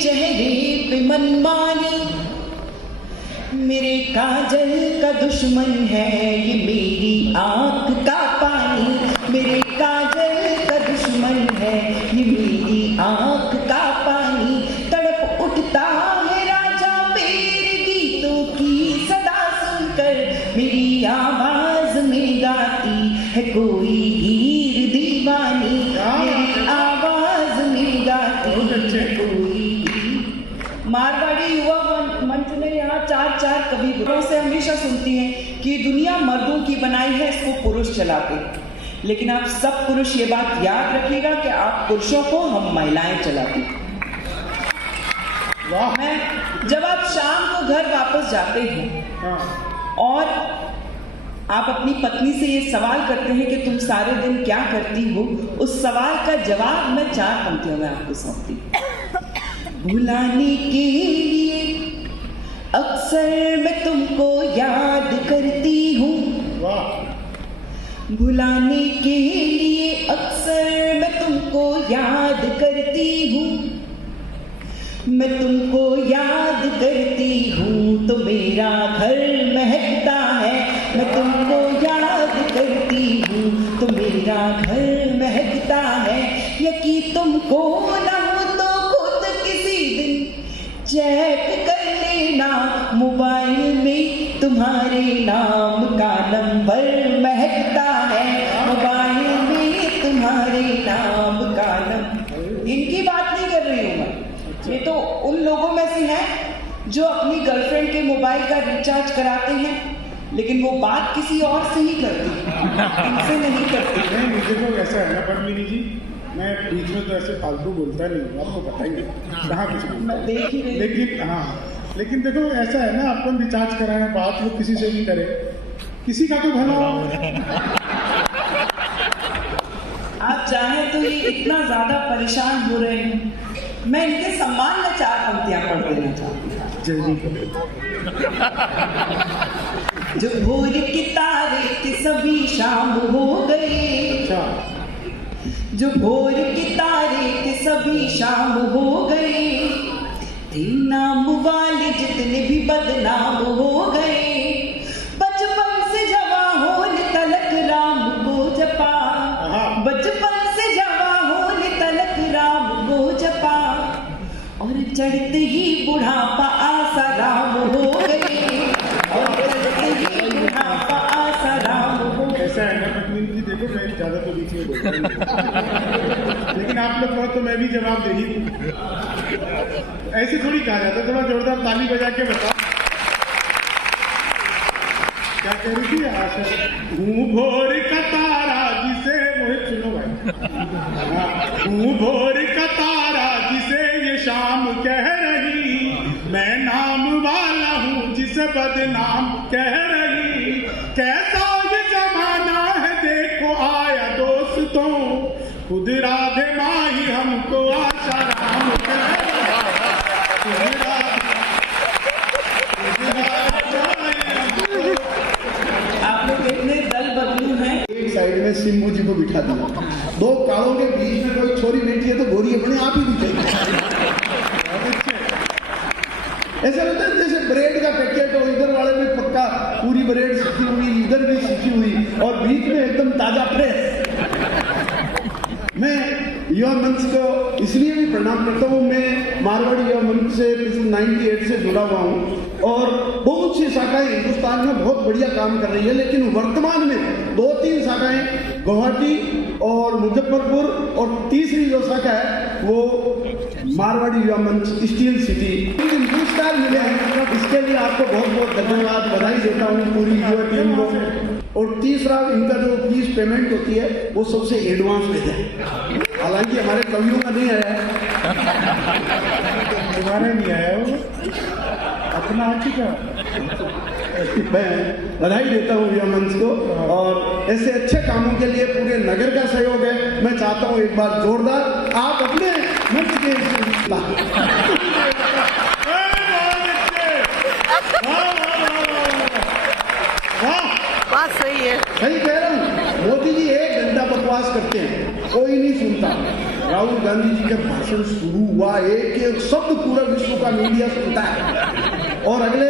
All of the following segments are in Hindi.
चेहरे पे मनमानी, मेरे काजल का दुश्मन है ये मेरी आंख का पानी, मेरे काजल का दुश्मन है ये मेरी आंख का पानी। तड़प उठता है राजा मेरे गीतों की सदा सुनकर, मेरी आवाज में गाती है कोई हीर दीवानी, मेरी आवाज में गाती है कोई। मारवाड़ी युवा मंच ने यहाँ चार कवि गुरुओं से हमेशा सुनती हैं कि दुनिया मर्दों की बनाई है, इसको पुरुष चलाते। लेकिन आप सब पुरुष ये बात याद रखिएगा कि आप पुरुषों को हम महिलाएं चलाती। जब आप शाम को घर वापस जाते हैं और आप अपनी पत्नी से ये सवाल करते हैं कि तुम सारे दिन क्या करती हो, उस सवाल का जवाब मैं 4 पंक्तियों में आपको सौंपती। भुलाने के लिए अक्सर मैं तुमको याद करती हूँ, भुलाने के लिए अक्सर मैं तुमको याद करती हूँ, मैं तुमको याद करती हूँ तो मेरा घर महकता है, मैं तुमको याद करती हूँ तो मेरा घर महकता है। यकी तुमको ना हो तो खुद किसी दिन चेक कर लेना, मोबाइल में तुम्हारे नाम का नंबर महकता है, मोबाइल में तुम्हारे नाम का नंबर। इनकी बात नहीं कर रही हूँ मैं, ये तो उन लोगों में से है जो अपनी गर्लफ्रेंड के मोबाइल का रिचार्ज कराते हैं, लेकिन वो बात किसी और से ही करती है, इनसे नहीं करती। नहीं, मुझे तो ऐसा है ना पद्मिनी जी, मैं बीच में तो ऐसे फालतू बोलता नहीं हूँ, आपको पता ही है कहाँ कुछ मैं देख ही रही। लेकिन हाँ, लेकिन देखो ऐसा है ना, अपन रिचार्ज कराएं, बात वो किसी से भी करे, किसी का तो भला हो। आप चाहें तो ये इतना ज्यादा परेशान हो रहे हैं, मैं इनके सम्मान में 4 पंक्तियां पढ़ देना चाहती हूँ। जो भोर के तारे के सभी शाम हो गए, जो भोर के तारे के सभी शाम हो गए, थे नाम वाले जितने भी बदनाम हो गए, बचपन से जवा होने तलक राम को जपा, बचपन से जवा होने तलक राम को जपा, और चढ़ते ही बुढ़ापा आसा राम हो गए, और चढ़ते ही बुढ़ापा आसा राम हो गए। ऐसा है ना पद्मिनी जी, देखो मैं ज्यादा तो बीच में बोलता नहीं, लेकिन आप लोग कहो तो मैं भी जवाब दे ही दूं। ऐसे थोड़ी कहा जाता, थोड़ा जोरदार ताली बजा के बताओ क्या कह रही थी आशा। हूँ भोर का तारा जिसे, मोहित सुनो भाई, हूँ भोर का तारा जिसे ये शाम कह रही, मैं नाम वाला हूँ जिसे बदनाम कह रही, कैसा ये जमाना है देखो आया दोस्तों, खुद राधे माही हमको आशा राम कह रही। आप लोग इतने दल बदलू हैं। एक साइड में सिम्बू जी को बिठा दिया, 2 कालों के बीच में कोई छोरी बैठी है तो गोरी अपने आप ही दिखेगी। ऐसा लगता है जैसे ब्रेड का पैकेट हो, इधर वाले में पक्का पूरी ब्रेड सीखी हुई, इधर भी सीखी हुई, और बीच में एकदम ताजा फ्रेश। मैं युवा मंच को इसलिए भी प्रणाम करता हूँ, मैं मारवाड़ी युवा मंच से 98 से जुड़ा हुआ हूँ, और बहुत सी शाखाएं हिंदुस्तान में बहुत बढ़िया काम कर रही है, लेकिन वर्तमान में 2-3 शाखाएं गुवाहाटी और मुजफ्फरपुर, और तीसरी जो शाखा है वो मारवाड़ी युवा मंच स्टील सिटी, पुरस्कार मिले हैं, इसके लिए आपको बहुत बहुत धन्यवाद, बधाई देता हूँ पूरी युवा टीम को। और तीसरा, इनका जो फीस पेमेंट होती है वो सबसे एडवांस देते हैं, हालांकि हमारे कवियों का नहीं आया है, तुम्हारे नहीं आया वो अपना हाथी का। मैं बधाई देता हूँ युवा मंच को, और ऐसे अच्छे कामों के लिए पूरे नगर का सहयोग है। मैं चाहता हूँ एक बार जोरदार आप अपने मंच के बात सही है, सही कह रहा हूँ। मोदी जी 1 घंटा बकवास करते हैं, कोई नहीं सुनता, राहुल गांधी जी का भाषण शुरू हुआ, एक एक शब्द पूरा विश्व का मीडिया सुनता है और अगले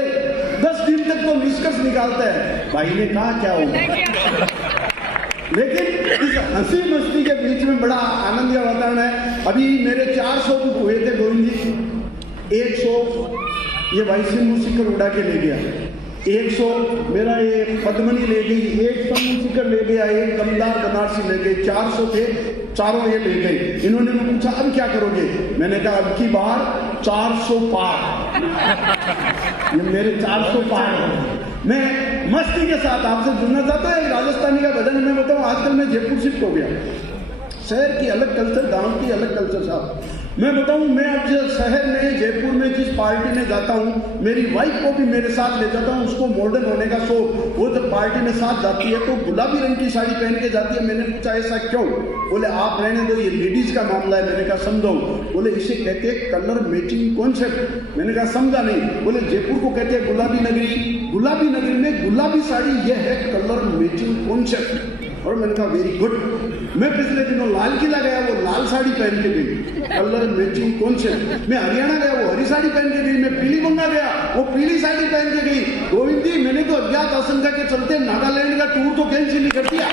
10 दिन तक तो निष्कर्ष निकालता है भाई ने कहा क्या होगा। लेकिन इस हंसी मस्ती के बीच में बड़ा आनंद का वातावरण है। अभी मेरे 400 हुए थे गोविंद जी, 100 ये भाई सिंधु शिखर उड़ा के ले गया, 100 मेरा ये पद्मनी ले गई, 1 सिंधु शिखर ले गया, 1 दमदार बनारसी ले गई, 400 थे, चारों ये ले गए। इन्होंने मुझे पूछा अब क्या करोगे, मैंने कहा अब की बार 400 पार, ये मेरे 400 पार। मैं मस्ती के साथ आपसे जुड़ना चाहता हूँ। एक राजस्थानी का भजन मैं बताऊँ, आजकल मैं जयपुर शिफ्ट हो गया, शहर की अलग कल्चर, गांव की अलग कल्चर साहब। मैं बताऊं, मैं अब जिस शहर में जयपुर में जिस पार्टी में जाता हूं, मेरी वाइफ को भी मेरे साथ ले जाता हूं, उसको मॉडर्न होने का शौक। वो जब पार्टी में साथ जाती है तो गुलाबी रंग की साड़ी पहन के जाती है। मैंने पूछा ऐसा क्यों, बोले आप रहने दो, ये लेडीज का मामला है। मैंने कहा समझाओ, बोले इसे कहते हैं कलर मैचिंग कॉन्सेप्ट। मैंने कहा समझा नहीं, बोले जयपुर को कहते हैं गुलाबी नगरी, गुलाबी नगरी में गुलाबी साड़ी यह है कलर मैचिंग कॉन्सेप्ट। और मैंने कहा वेरी गुड। मैं पिछले दिनों लाल किला गया, वो लाल साड़ी पहन के गई, कलर मैचिंग कॉन्सेप्ट। मैं हरियाणा गया, वो हरी साड़ी पहन के गई। मैं पीली बंगा गया, वो पीली साड़ी पहन के गई। गोविंद जी मैंने तो अज्ञात आशंका के चलते नागालैंड का टूर तो कैंसिल नहीं कर दिया।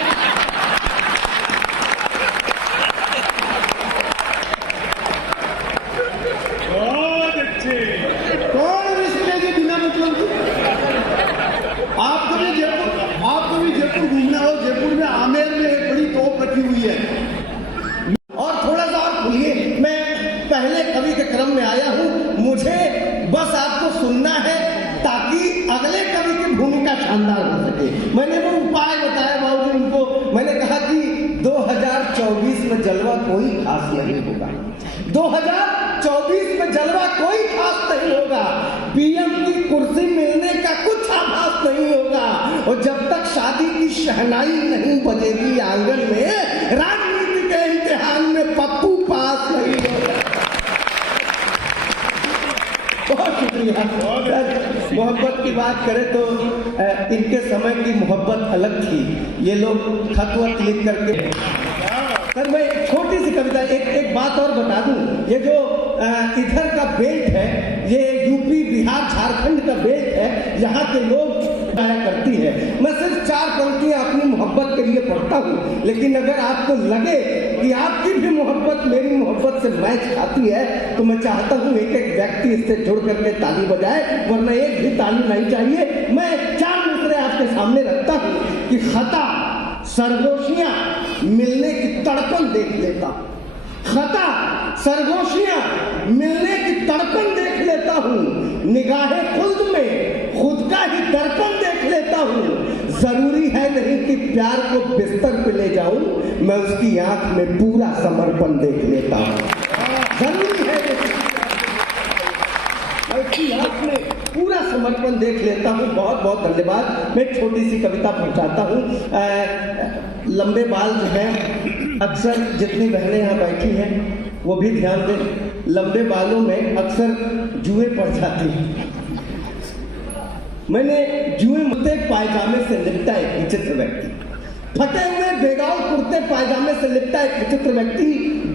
बहुत अच्छे। कौन रिस्क लेगी बिना मतलब के? आपको भी जयपुर घूमना हो, जयपुर में आमेर में एक बड़ी तोप रखी हुई है। और थोड़ा सा और खुलिए, मैं पहले कवि के क्रम में आया हूं, मुझे बस आपको सुनना है ताकि अगले कवि की भूमिका शानदार हो सके। मैंने वो उपाय बताया बाबू उनको, मैंने कहा कि 2024 में जलवा कोई खास नहीं होगा, 2024 में जलवा कोई खास नहीं होगा, पीएम की कुर्सी मिलने का कुछ आभास नहीं होगा, और जब तक शादी की शहनाई नहीं बजेगी आंगन में, राजनीति के इम्तिहान में पप्पू पास नहीं होगा। बहुत शुक्रिया। मोहब्बत की बात करें तो इनके समय की मोहब्बत अलग थी, ये लोग खत वत लिख करके। सर मैं छोटी सी कविता, एक बात और बता दूं, ये जो इधर का बेल्ट है, ये यूपी बिहार झारखंड का बेल्ट है, यहाँ के लोग गाया करती है। मैं सिर्फ 4 पंक्तियां अपनी मोहब्बत के लिए पढ़ता हूँ, लेकिन अगर आपको लगे कि आपकी भी मोहब्बत मेरी मोहब्बत से मैच खाती है तो मैं चाहता हूँ एक एक व्यक्ति इससे जुड़ करके ताली बजाए, वरना एक भी ताली नहीं चाहिए। मैं 4 मिसरे आपके सामने रखता हूँ कि खता सरगोशियां मिलने की तड़पन देख लेता, खता सरगोशियां मिलने की तड़पन देख लेता हूँ, निगाहे खुल्द में खुद का ही दर्पण देख लेता हूँ। जरूरी है नहीं कि प्यार को बिस्तर पे ले जाऊं, मैं उसकी आंख में पूरा समर्पण देख लेता हूँ। जरूरी है मैं उसकी आंख में पूरा समर्पण देख लेता हूँ। बहुत बहुत धन्यवाद। मैं छोटी सी कविता पहुंचाता हूँ। लंबे बाल जो हैं, अक्सर जितनी बहनें यहाँ बैठी हैं वो भी ध्यान दें, लंबे बालों में अक्सर जुएं पड़ जाती हैं। मैंने जुए मुद्दे पायजामे से लिपटा एक विचित्र व्यक्ति, फटे हुए बेगाव कुर्ते पायजामे से लिपटा एक विचित्र व्यक्ति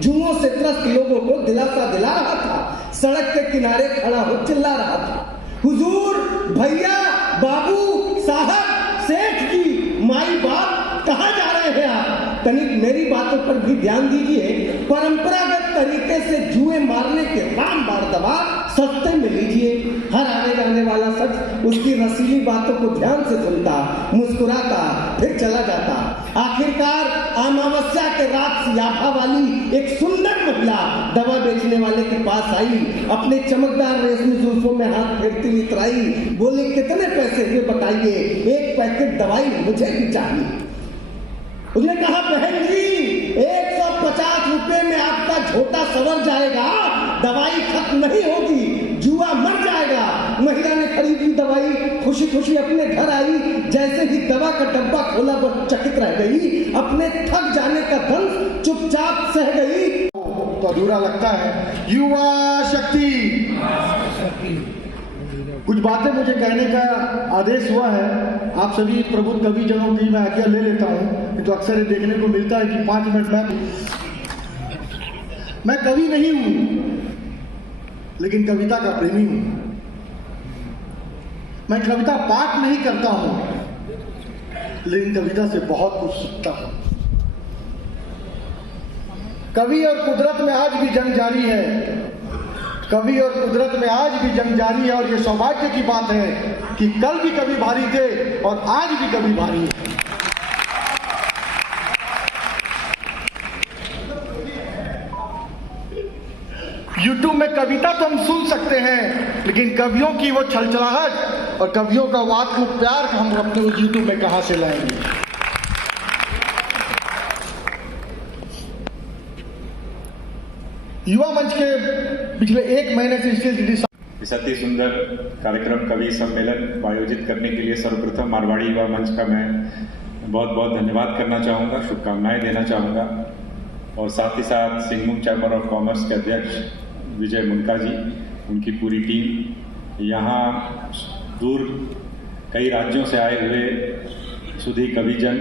जुओं से त्रस्त लोगों को दिलासा दिला रहा था। सड़क के किनारे खड़ा हो चिल्ला रहा था, हुजूर, भैया, बाबू, साहब, सेठ जी, माई बाप, कहाँ जा रहे हैं आप? तनिक मेरी बातों पर भी ध्यान दीजिए। परंपरागत तरीके से जुए मारने के रामबाण दवा सस्ते में लीजिए। हर आने जाने वाला शख्स उसकी रसीली बातों को ध्यान से सुनता, मुस्कुराता, फिर चला जाता। आखिरकार अमावस्या के रात सियाफा वाली एक सुंदर महिला दवा बेचने वाले के पास आई, अपने चमकदार रेशमी जुल्फों में हाथ फेरती इतराई, बोली कितने पैसे हुए बताइए, एक पैकेट दवाई मुझे भी चाहिए। उसने कहा बहन जी 150 रुपए में आपका झोटा सवर जाएगा, दवाई खत्म नहीं होगी, जुआ मर जाएगा। महिला ने खरीदी दवाई, खुशी खुशी अपने घर आई। जैसे ही दवा का डब्बा खोला वो चकित रह गई, अपने थक जाने का दंश चुपचाप सह गई। तो अधूरा लगता है। युवा शक्ति, कुछ बातें मुझे कहने का आदेश हुआ है। आप सभी प्रबुद्ध कवि जनों की मैं आज्ञा ले लेता हूँ, तो अक्सर ये देखने को मिलता है कि 5 मिनट में मैं कवि नहीं हूं, लेकिन कविता का प्रेमी हूं। मैं कविता पाठ नहीं करता हूं, लेकिन कविता से बहुत कुछ सीखता हूं। कवि और कुदरत में आज भी जंग जारी है, कवि और कुदरत में आज भी जंग जारी है। और ये सौभाग्य की बात है कि कल भी कवि भारी थे और आज भी कवि भारी है। YouTube में कविता तो हम सुन सकते हैं, लेकिन कवियों की वो छलछलाहट और कवियों का वो आत्म प्यार हम अपने YouTube में कहां से लाएंगे। युवा मंच के पिछले 1 महीने से इस अति सुंदर कार्यक्रम कवि सम्मेलन आयोजित करने के लिए सर्वप्रथम मारवाड़ी युवा मंच का मैं बहुत बहुत धन्यवाद करना चाहूँगा, शुभकामनाएं देना चाहूँगा। और साथ ही साथ सिंहभूम चैम्बर ऑफ कॉमर्स के अध्यक्ष विजय मुनका जी, उनकी पूरी टीम, यहाँ दूर कई राज्यों से आए हुए सुधी कविजन,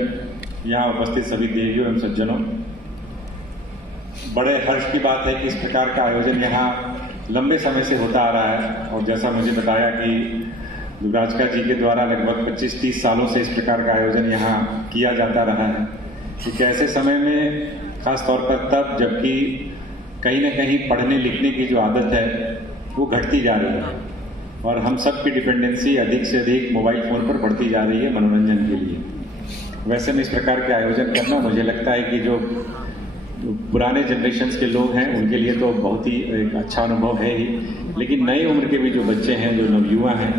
यहाँ उपस्थित सभी देवियों एवं सज्जनों, बड़े हर्ष की बात है कि इस प्रकार का आयोजन यहाँ लंबे समय से होता आ रहा है। और जैसा मुझे बताया कि दुबराजका जी के द्वारा लगभग 25-30 सालों से इस प्रकार का आयोजन यहाँ किया जाता रहा है। एक ऐसे समय में खास तौर पर तब जबकि कहीं न कहीं पढ़ने लिखने की जो आदत है वो घटती जा रही है और हम सब की डिपेंडेंसी अधिक से अधिक मोबाइल फ़ोन पर बढ़ती जा रही है मनोरंजन के लिए। वैसे में इस प्रकार के आयोजन करना मुझे लगता है कि जो पुराने जनरेशंस के लोग हैं उनके लिए तो बहुत ही एक अच्छा अनुभव है ही, लेकिन नई उम्र के भी जो बच्चे हैं, जो नवयुवा हैं,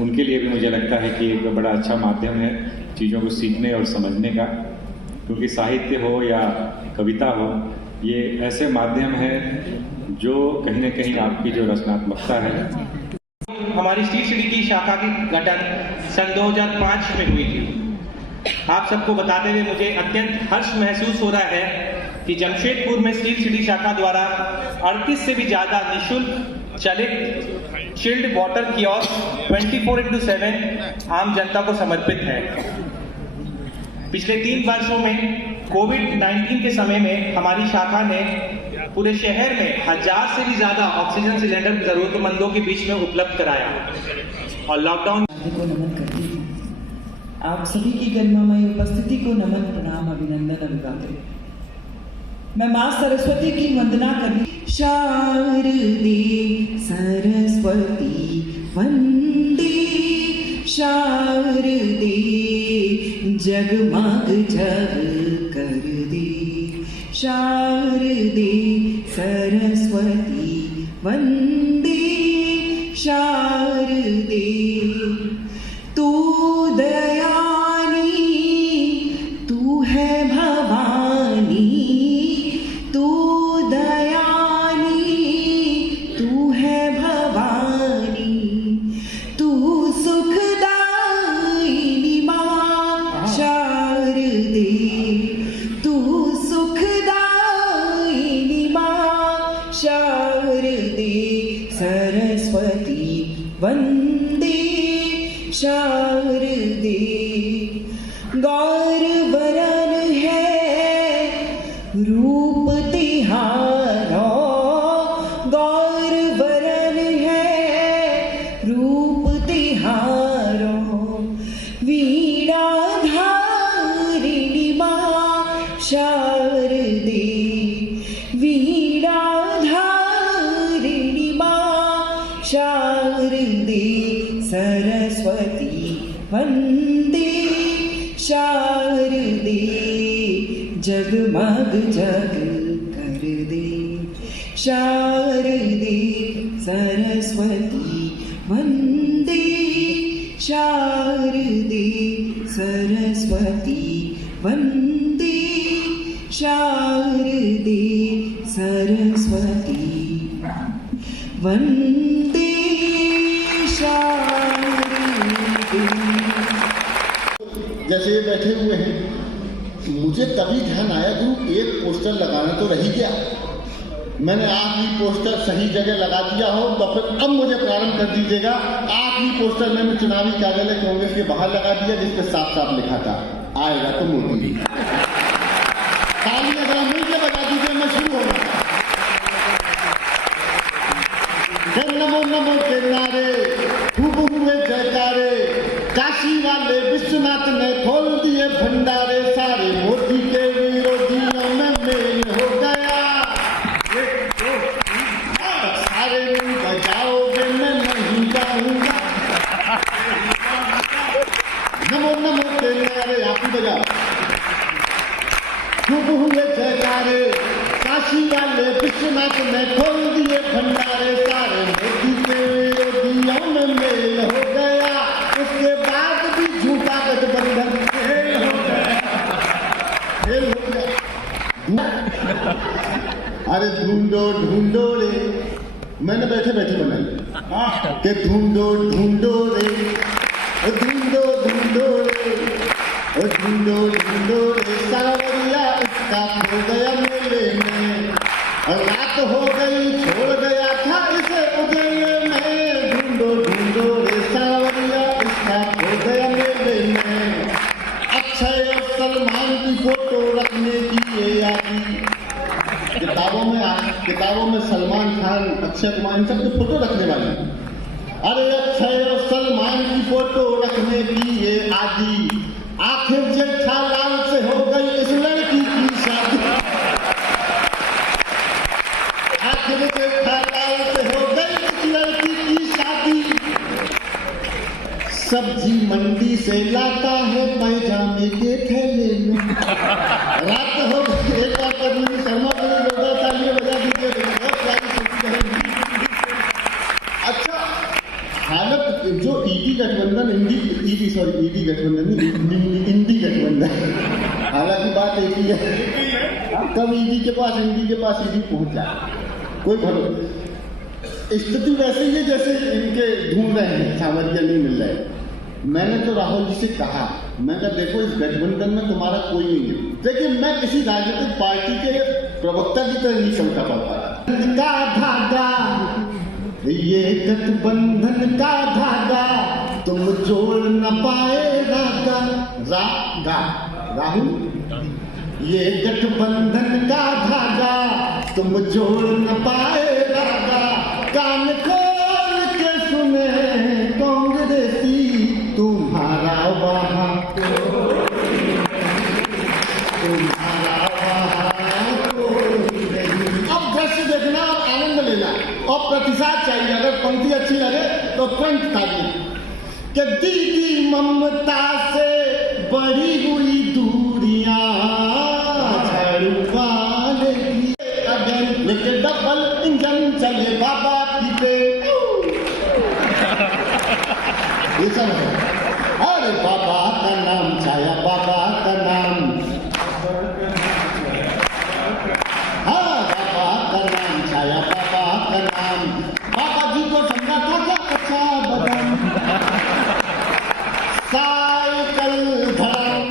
उनके लिए भी मुझे लगता है कि एक बड़ा अच्छा माध्यम है चीज़ों को सीखने और समझने का। क्योंकि साहित्य हो या कविता हो, ये ऐसे माध्यम हैं जो कहीं न कहीं आपकी जो रचनात्मकता है। हमारी स्टील सिटी की शाखा की गठन सन 2005 में हुई थी। आप सबको बताते हुए मुझे अत्यंत हर्ष महसूस हो रहा है कि जमशेदपुर में स्टील सिटी शाखा द्वारा 38 से भी ज्यादा निःशुल्क चलित चिल्ड वाटर कियोस्क 24/7 आम जनता को समर्पित है। पिछले 3 वर्षों में कोविड-19 के समय में हमारी शाखा ने पूरे शहर में 1000 से भी ज्यादा ऑक्सीजन सिलेंडर जरूरतमंदों के बीच में उपलब्ध कराया और लॉकडाउन को नमन करती हूँ। आप सभी की गरिमामय उपस्थिति को नमन, प्रणाम, अभिनंदन, अभिवादन। मैं माँ सरस्वती की वंदना करती। शारदे सरस्वती वंदे, शारदे जगमग जग कर दे, शारदे सरस्वती वंदे, शारदे तू दयानी, तू है भवानी, तू दयानी, तू है भवानी, तू सुखदायिनी माँ शारदे, तू सुखदायिनी माँ शारदे सरस्वती वंदे, शारदे गौर वरन है रूप तिहारा, गौर वरन है रूप तिहारा, वीणा धारिणी माँ शारदे, वीणा धारिणी माँ शारदे सरस्वती वंदे, शारदे जगमग जग कर दे, शारदे सरस्वती वंदे, शारदे सरस्वती वंदे, शारदे सरस्वती वंदे, शारदे। जैसे ये बैठे हुए हैं, मुझे तभी ध्यान आया कि एक पोस्टर लगाना तो रह ही गया। मैंने आखिरी पोस्टर सही जगह लगा दिया हो तो फिर अब मुझे प्रारंभ कर दीजिएगा। आखिरी पोस्टर मैंने चुनावी कार्यालय कांग्रेस के बाहर लगा दिया, जिसपे साफ साफ लिखा था, आएगा तो मोदी। ताली अगर मिलकर बजा दीजिए, मैं शुरू होगा। नमो नमो के नारे खूब हुए जयकारे, काशी वाले विश्वनाथ ने खोल दिए भंडारे, सारे मोदी के विरोधियों में मेल हो गया, सारे तुम बजाओगे मैं नहीं गाऊंगा, नमो नमो के नारे आप ही बजाओ, खूब हुए जयकारे, काशी वाले विश्वनाथ ने खोल दिए भंडारे, सारे मोदी के विरोधियों में मेल हो गया, उसके बाद भी झूठा गठबंधन फेल हो गया, फेल हो गया। अरे ढूंढो ढूंढो रे, मैंने बैठे बैठे बनाई कि ढूंढो ढूंढो रे, ढूंढो ढूंढो रे, ढूंढो ढूंढो रे, सावरिया उसका खो गया मेले में, और रात हो गई छोड़ गया था इसे उजले में, ढूंढो ढूंढो रे, सावरिया उसका खो गया मेले में, अक्षय और सलमान की फोटो रखने की ये यादी, किताबों में सलमान खान, अक्षय कुमार इन सब की फोटो रखने वाली, अरे अक्षय और सलमान की फोटो रखने की ये आदि, आखिर जेठालाल से हो गई इस लड़की की शादी, आखिर जेठालाल से हो गई इस लड़की की शादी, सब्जी मंडी से लाता है पैजामे के थैले में, रात हो गई एक बार पद्मिनी शर्मा को जोरदार तालियां बजा दीजिए, बहुत प्यारी सब्जी रहेगी। अच्छा, हालत जो ईडी गठबंधन, ईडी गठबंधन नहीं, इंडी गठबंधन, हालांकि बात एक ही है, कब ईडी के पास ईडी पहुंच जाए, कोई भरोसा। स्थिति वैसे ही है जैसे इनके ढूंढ रहे हैं, सावरिया नहीं मिल रहा है। मैंने तो राहुल जी से कहा, मैं कहा देखो इस गठबंधन में तुम्हारा कोई नहीं है। देखिए मैं किसी राजनीतिक पार्टी के प्रवक्ता की तरह नहीं समझा पाता, ये गठबंधन का धागा तुम जोड़ न पाएगा राहुल, ये गठबंधन का धागा तुम जोड़ न पाएगा, कान खोल के सुने कांग्रेसी तुम्हारा वहां, अब दृश्य देखना और आनंद लेना और प्रतिसाद चाहिए, अगर पंक्ति अच्छी लगे तो तुरंत ताली, कि दीदी ममता से बढ़ी हुई दूरियां झाड़ू वाले की अगन, लेकिन डबल इंजन चले बाबा की पे, ये सब है। अरे बाबा का नाम छाया, बाबा का नाम, हाँ बाबा का नाम छाया, बाबा का नाम, बाबा जी को समझा था क्या अच्छा बदन, साइकिल धर्म,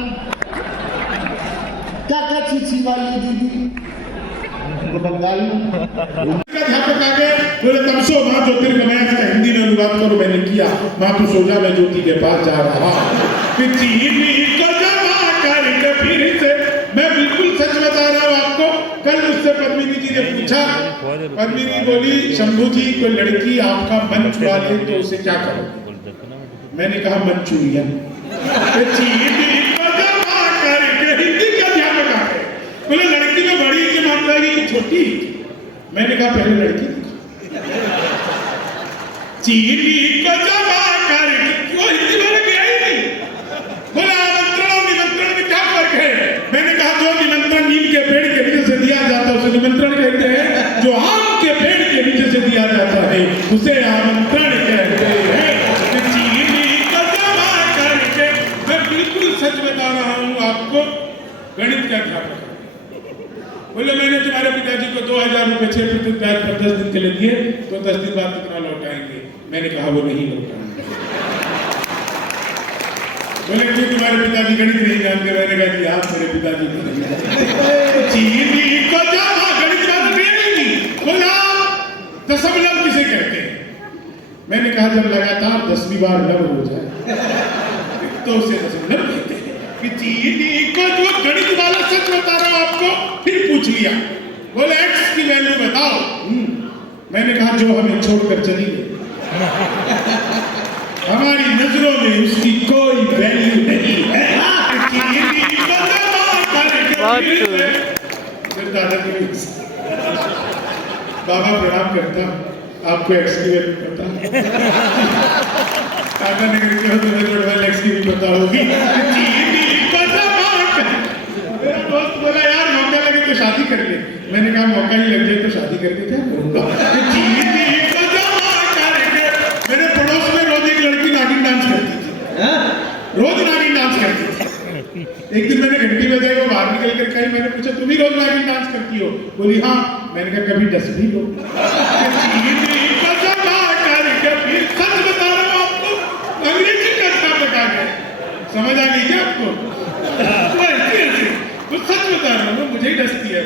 क्या चीची वाली दीदी बंगाली अध्यापक आगे बोले तमसो माँ ज्योतिर्गमय का हिंदी में अनुवाद करो, मैंने किया, माँ तू सो जा मैं ज्योति के पास जा रहा, चीनी को जमा करके फिर से, मैं बिल्कुल सच बता रहा हूँ आपको। कल मुझसे पद्मिनी जी ने पूछा, पद्मिनी बोली शंभू जी कोई लड़की आपका मन छुड़ा ले तो उसे क्या करोगे, मैंने कहा मन चूड़िया, चीनी को जमा करके, हिंदी का अध्यापक आगे बोले लड़की में बड़ी की मात्रा की छोटी, मैंने कहा पहले लड़की चीनी को जमा कर, क्यों हिंदी बोले गया ही नहीं, बोला आमंत्रण और निमंत्रण में क्या फर्क है, मैंने कहा जो निमंत्रण नीम के पेड़ के नीचे से दिया जाता है उसे निमंत्रण कहते हैं, जो आम के पेड़ के नीचे से दिया जाता है उसे आमंत्रण कहते हैं, चीनी को जमा करके, मैं बिल्कुल सच बता रहा हूँ आपको, गणित का अध्यापक बोले मैंने तुम्हारे पिताजी को 2000 रुपए 6% ब्याज पर 10 दिन के लिए दिए, तो 10 दिन बाद कितना लौटाएंगे, मैंने कहा वो नहीं लौटाएंगे, बोले क्यों तुम्हारे पिताजी गणित नहीं जानते, मैंने कहा जी आप मेरे पिताजी को नहीं जानते, चीनी को जमा गणित बात नहीं, बोला दशमलव किसे कहते हैं, मैंने कहा जब लगातार 10वीं बार लव हो जाए तो उसे दशमलव कहते हैं, कि चीनी को जो गणित वाला सच बता रहा हूं आपको, फिर पूछ लिया, बोले x की वैल्यू बताओ, मैंने कहा जो हमें छोड़कर चली गई, हमारी नजरों में उसकी कोई वैल्यू नहीं है। फिर दादागिरी बाबा प्रणाम करता, आपको एक्स की वैल्यू पता, काका नगर के हो तुम्हें जोड़वाल एक्स की भी पता होगी। मेरा दोस्त बोला यार मौका लगे तो शादी कर ले। मैंने कहा मौका ही लग जाए तो शादी करके क्या करूंगा। मेरे पड़ोस में रोज एक लड़की नागिन डांस करती थी, रोज नागिन डांस करती थी। एक दिन मैंने घंटी बजाई, वो बाहर निकल कर कही, मैंने पूछा तुम ही रोज नागिन डांस करती हो? बोली हाँ। मैंने कहा कभी डस भी लो। सच बता रहा हूँ आपको, अंग्रेजी का बता गया, समझ आ गई क्या आपको? तो सच बता रहा हूँ, मुझे ही डसती है।